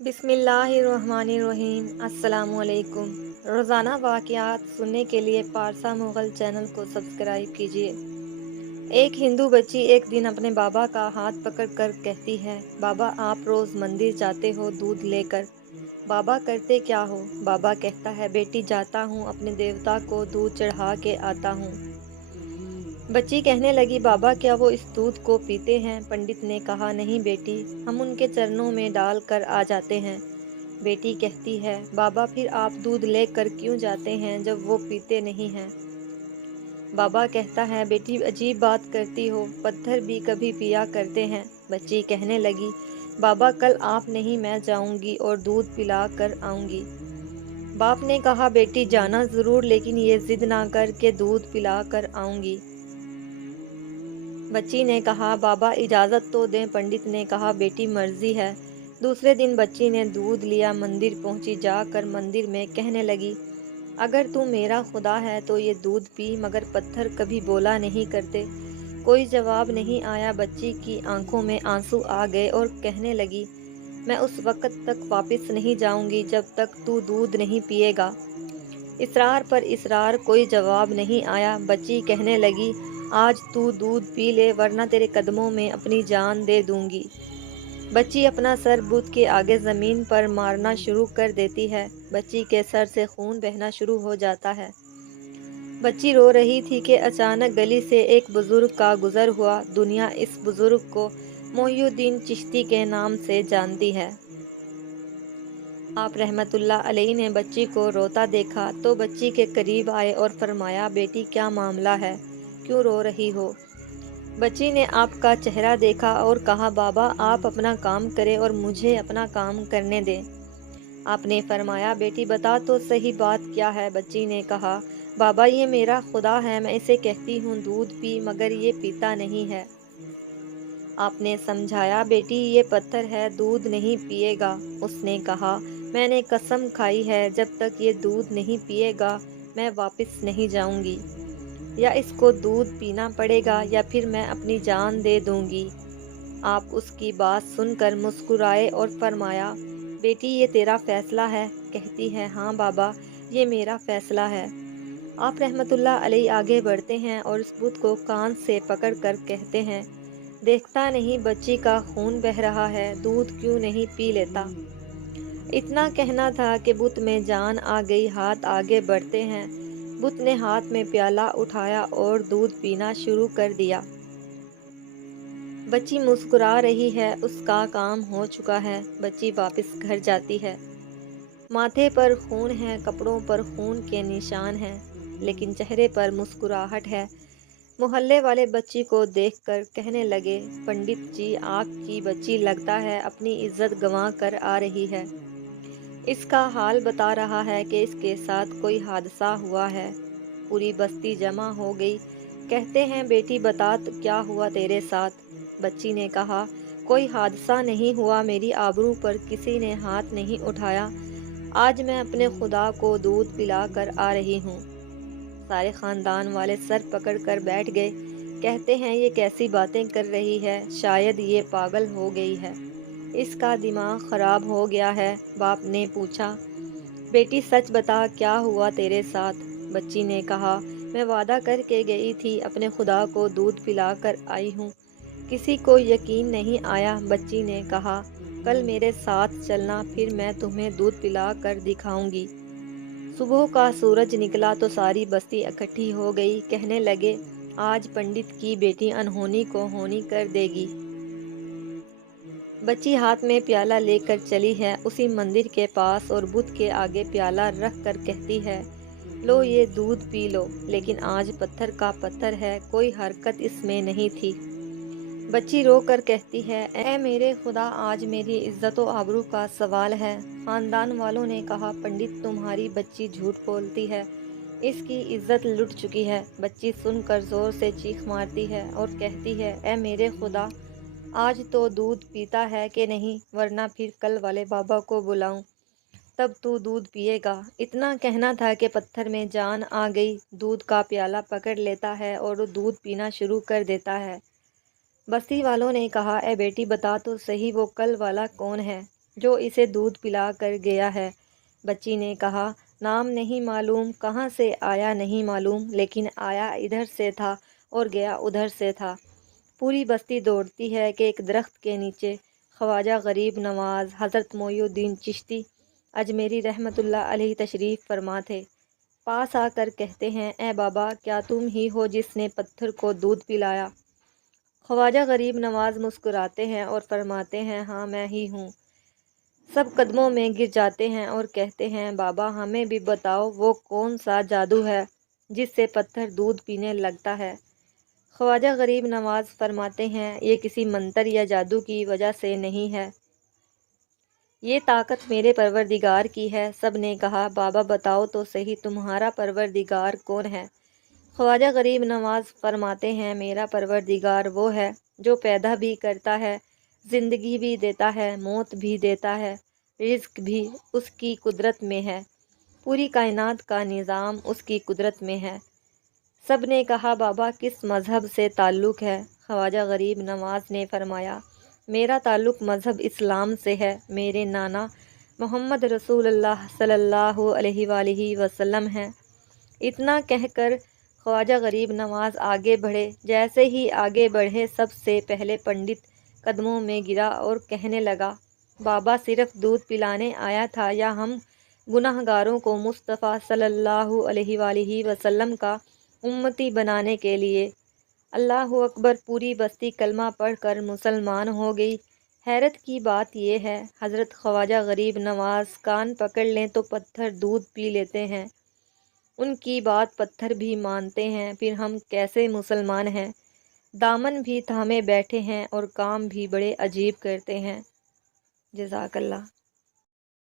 بسم اللہ الرحمن الرحیم۔ السلام علیکم۔ روزانہ واقعات سننے کے لیے پارسا مغل چینل کو سبسکرائب کیجیے۔ ایک ہندو بچی ایک دن اپنے بابا کا ہاتھ پکڑ کر کہتی ہے، بابا آپ روز مندر جاتے ہو دودھ لے کر، بابا کرتے کیا ہو؟ بابا کہتا ہے، بیٹی جاتا ہوں اپنے دیوتا کو دودھ چڑھا کے آتا ہوں۔ بچی کہنے لگی، بابا کیا وہ اس دودھ کو پیتے ہیں؟ پنڈت نے کہا، نہیں بیٹی، ہم ان کے چرنوں میں ڈال کر آ جاتے ہیں۔ بیٹی کہتی ہے، بابا پھر آپ دودھ لے کر کیوں جاتے ہیں جب وہ پیتے نہیں ہیں؟ بابا کہتا ہے، بیٹی عجیب بات کرتی ہو، پتھر بھی کبھی پیا کرتے ہیں۔ بچی کہنے لگی، بابا کل آپ نہیں میں جاؤں گی اور دودھ پلا کر آؤں گی۔ باپ نے کہا، بیٹی جانا ضرور، لیکن یہ ضد نہ کر کے دودھ پلا کر آؤں گی۔ بچی نے کہا، بابا اجازت تو دیں۔ پنڈت نے کہا، بیٹی مرضی ہے۔ دوسرے دن بچی نے دودھ لیا، مندر پہنچی، جا کر مندر میں کہنے لگی، اگر تو میرا خدا ہے تو یہ دودھ پی، مگر پتھر کبھی بولا نہیں کرتے۔ کوئی جواب نہیں آیا۔ بچی کی آنکھوں میں آنسو آ گئے اور کہنے لگی، میں اس وقت تک واپس نہیں جاؤں گی جب تک تو دودھ نہیں پیے گا۔ اصرار پر اصرار، کوئی جواب نہیں آیا۔ بچی کہنے لگی، آج تو دودھ پی لے ورنہ تیرے قدموں میں اپنی جان دے دوں گی۔ بچی اپنا سر بت کے آگے زمین پر مارنا شروع کر دیتی ہے۔ بچی کے سر سے خون بہنا شروع ہو جاتا ہے۔ بچی رو رہی تھی کہ اچانک گلی سے ایک بزرگ کا گزر ہوا۔ دنیا اس بزرگ کو محی الدین چشتی کے نام سے جانتی ہے۔ آپ رحمت اللہ علیہ نے بچی کو روتا دیکھا تو بچی کے قریب آئے اور فرمایا، بیٹی کیا معاملہ ہے؟ کیوں رو رہی ہو؟ بچی نے آپ کا چہرہ دیکھا اور کہا، بابا آپ اپنا کام کریں اور مجھے اپنا کام کرنے دیں۔ آپ نے فرمایا، بیٹی بتا تو صحیح بات کیا ہے؟ بچی نے کہا، بابا یہ میرا خدا ہے، میں اسے کہتی ہوں دودھ پی، مگر یہ پیتا نہیں ہے۔ آپ نے سمجھایا، بیٹی یہ پتھر ہے، دودھ نہیں پیے گا۔ اس نے کہا، میں نے قسم کھائی ہے جب تک یہ دودھ نہیں پیے گا میں واپس نہیں جاؤں گی۔ یا اس کو دودھ پینا پڑے گا یا پھر میں اپنی جان دے دوں گی۔ آپ اس کی بات سن کر مسکرائے اور فرمایا، بیٹی یہ تیرا فیصلہ ہے؟ کہتی ہے، ہاں بابا یہ میرا فیصلہ ہے۔ آپ رحمت اللہ علیہ آگے بڑھتے ہیں اور اس بت کو کان سے پکڑ کر کہتے ہیں، دیکھتا نہیں بچی کا خون بہہ رہا ہے، دودھ کیوں نہیں پی لیتا؟ اتنا کہنا تھا کہ بت میں جان آ گئی۔ ہاتھ آگے بڑھتے ہیں، بت نے ہاتھ میں پیالہ اٹھایا اور دودھ پینا شروع کر دیا۔ بچی مسکرا رہی ہے، اس کا کام ہو چکا ہے۔ بچی واپس گھر جاتی ہے۔ ماتھے پر خون ہے، کپڑوں پر خون کے نشان ہیں، لیکن چہرے پر مسکراہٹ ہے۔ محلے والے بچی کو دیکھ کر کہنے لگے، پنڈت جی آپ کی بچی لگتا ہے اپنی عزت گنوا کر آ رہی ہے۔ اس کا حال بتا رہا ہے کہ اس کے ساتھ کوئی حادثہ ہوا ہے۔ پوری بستی جمع ہو گئی۔ کہتے ہیں، بیٹی بتا کیا ہوا تیرے ساتھ؟ بچی نے کہا، کوئی حادثہ نہیں ہوا، میری آبرو پر کسی نے ہاتھ نہیں اٹھایا۔ آج میں اپنے خدا کو دودھ پلا کر آ رہی ہوں۔ سارے خاندان والے سر پکڑ کر بیٹھ گئے۔ کہتے ہیں، یہ کیسی باتیں کر رہی ہے؟ شاید یہ پاگل ہو گئی ہے، اس کا دماغ خراب ہو گیا ہے۔ باپ نے پوچھا، بیٹی سچ بتا کیا ہوا تیرے ساتھ؟ بچی نے کہا، میں وعدہ کر کے گئی تھی، اپنے خدا کو دودھ پلا کر آئی ہوں۔ کسی کو یقین نہیں آیا۔ بچی نے کہا، کل میرے ساتھ چلنا، پھر میں تمہیں دودھ پلا کر دکھاؤں گی۔ صبح کا سورج نکلا تو ساری بستی اکٹھی ہو گئی۔ کہنے لگے، آج پنڈت کی بیٹی انہونی کو ہونی کر دے گی۔ بچی ہاتھ میں پیالہ لے کر چلی ہے، اسی مندر کے پاس اور بت کے آگے پیالہ رکھ کر کہتی ہے، لو یہ دودھ پی لو۔ لیکن آج پتھر کا پتھر ہے، کوئی حرکت اس میں نہیں تھی۔ بچی رو کر کہتی ہے، اے میرے خدا، آج میری عزت و آبرو کا سوال ہے۔ خاندان والوں نے کہا، پنڈت تمہاری بچی جھوٹ بولتی ہے، اس کی عزت لٹ چکی ہے۔ بچی سن کر زور سے چیخ مارتی ہے اور کہتی ہے، اے میرے خدا، آج تو دودھ پیتا ہے کہ نہیں، ورنہ پھر کل والے بابا کو بلاؤں، تب تو دودھ پیے گا۔ اتنا کہنا تھا کہ پتھر میں جان آ گئی۔ دودھ کا پیالہ پکڑ لیتا ہے اور دودھ پینا شروع کر دیتا ہے۔ بستی والوں نے کہا، اے بیٹی بتا تو صحیح وہ کل والا کون ہے؟ جو اسے دودھ پلا کر گیا ہے۔ بچی نے کہا، نام نہیں معلوم، کہاں سے آیا نہیں معلوم، لیکن آیا ادھر سے تھا اور گیا ادھر سے تھا۔ پوری بستی دوڑتی ہے کہ ایک درخت کے نیچے خواجہ غریب نواز حضرت معی الدین چشتی اجمیری رحمۃ اللہ علیہ تشریف فرما تھے۔ پاس آ کر کہتے ہیں، اے بابا، کیا تم ہی ہو جس نے پتھر کو دودھ پلایا؟ خواجہ غریب نواز مسکراتے ہیں اور فرماتے ہیں، ہاں میں ہی ہوں۔ سب قدموں میں گر جاتے ہیں اور کہتے ہیں، بابا ہمیں بھی بتاؤ وہ کون سا جادو ہے جس سے پتھر دودھ پینے لگتا ہے؟ خواجہ غریب نواز فرماتے ہیں، یہ کسی منتر یا جادو کی وجہ سے نہیں ہے، یہ طاقت میرے پروردگار کی ہے۔ سب نے کہا، بابا بتاؤ تو صحیح، تمہارا پروردگار کون ہے؟ خواجہ غریب نواز فرماتے ہیں، میرا پروردگار وہ ہے جو پیدا بھی کرتا ہے، زندگی بھی دیتا ہے، موت بھی دیتا ہے، رزق بھی اس کی قدرت میں ہے، پوری کائنات کا نظام اس کی قدرت میں ہے۔ سب نے کہا، بابا کس مذہب سے تعلق ہے؟ خواجہ غریب نواز نے فرمایا، میرا تعلق مذہب اسلام سے ہے، میرے نانا محمد رسول اللہ صلی اللہ علیہ وآلہ وسلم ہیں۔ اتنا کہہ کر خواجہ غریب نواز آگے بڑھے۔ جیسے ہی آگے بڑھے، سب سے پہلے پنڈت قدموں میں گرا اور کہنے لگا، بابا صرف دودھ پلانے آیا تھا یا ہم گناہ گاروں کو مصطفیٰ صلی اللہ علیہ وآلہ وسلم کا امتی بنانے کے لیے؟ اللہ اکبر! پوری بستی کلمہ پڑھ کر مسلمان ہو گئی۔ حیرت کی بات یہ ہے، حضرت خواجہ غریب نواز کان پکڑ لیں تو پتھر دودھ پی لیتے ہیں، ان کی بات پتھر بھی مانتے ہیں، پھر ہم کیسے مسلمان ہیں؟ دامن بھی تھامے بیٹھے ہیں اور کام بھی بڑے عجیب کرتے ہیں۔ جزاک اللہ۔